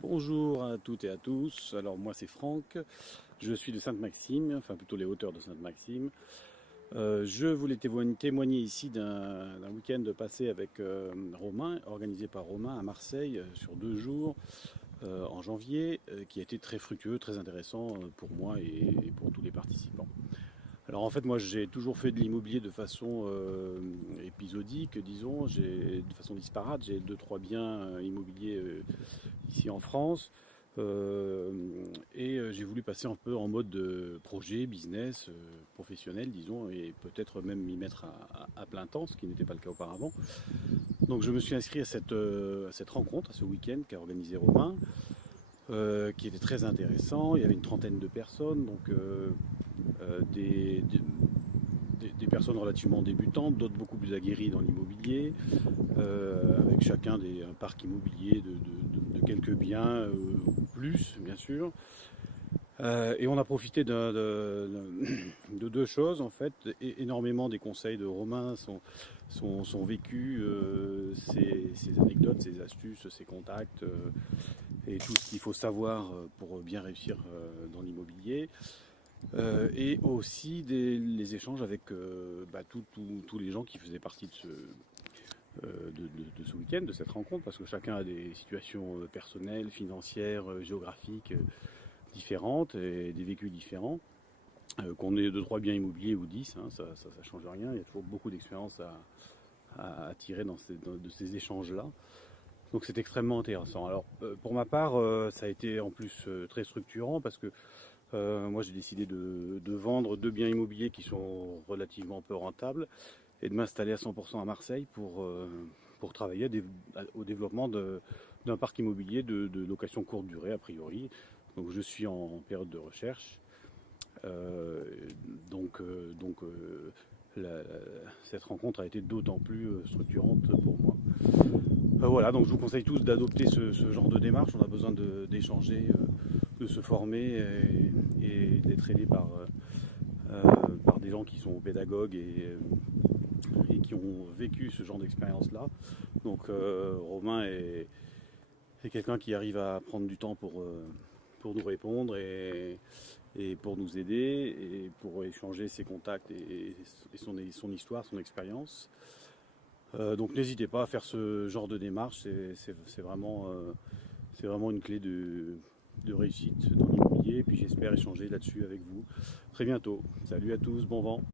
Bonjour à toutes et à tous, alors moi c'est Franck, je suis de Sainte-Maxime, enfin plutôt les hauteurs de Sainte-Maxime. Je voulais témoigner ici d'un week-end passé avec Romain, organisé par Romain à Marseille sur 2 jours en janvier, qui a été très fructueux, très intéressant pour moi et pour tous les participants. Alors en fait moi j'ai toujours fait de l'immobilier de façon épisodique, disons, de façon disparate, j'ai deux trois biens immobiliers ici en France. J'ai voulu passer un peu en mode de projet, business, professionnel, disons, et peut-être même m'y mettre à plein temps, ce qui n'était pas le cas auparavant. Donc je me suis inscrit à cette rencontre, à ce week-end qu'a organisé Romain, qui était très intéressant. Il y avait une trentaine de personnes, donc des personnes relativement débutantes, d'autres beaucoup plus aguerries dans l'immobilier, avec chacun un parc immobilier de quelques biens ou plus, bien sûr. Et on a profité de deux choses, en fait. Énormément des conseils de Romain sont vécus, ses anecdotes, ses astuces, ses contacts, et tout ce qu'il faut savoir pour bien réussir dans l'immobilier. Et aussi les échanges avec tous les gens qui faisaient partie de ce week-end, de cette rencontre, parce que chacun a des situations personnelles, financières, géographiques différentes et des vécus différents. Qu'on ait 2-3 biens immobiliers ou 10, hein, ça ne change rien. Il y a toujours beaucoup d'expérience à tirer de ces échanges-là. Donc c'est extrêmement intéressant. Alors pour ma part, ça a été en plus très structurant parce que moi j'ai décidé de vendre 2 biens immobiliers qui sont relativement peu rentables et de m'installer à 100% à Marseille pour travailler au développement d'un parc immobilier de location courte durée a priori. Donc je suis en période de recherche. Euh, donc, cette rencontre a été d'autant plus structurante pour moi. Voilà, donc je vous conseille tous d'adopter ce genre de démarche. On a besoin d'échanger, de se former et d'être aidé par des gens qui sont pédagogues et qui ont vécu ce genre d'expérience-là. Donc Romain est quelqu'un qui arrive à prendre du temps pour nous répondre et pour nous aider et pour échanger ses contacts et son histoire, son expérience. Donc n'hésitez pas à faire ce genre de démarche, c'est vraiment une clé de réussite dans l'immobilier et puis j'espère échanger là-dessus avec vous très bientôt. Salut à tous, bon vent.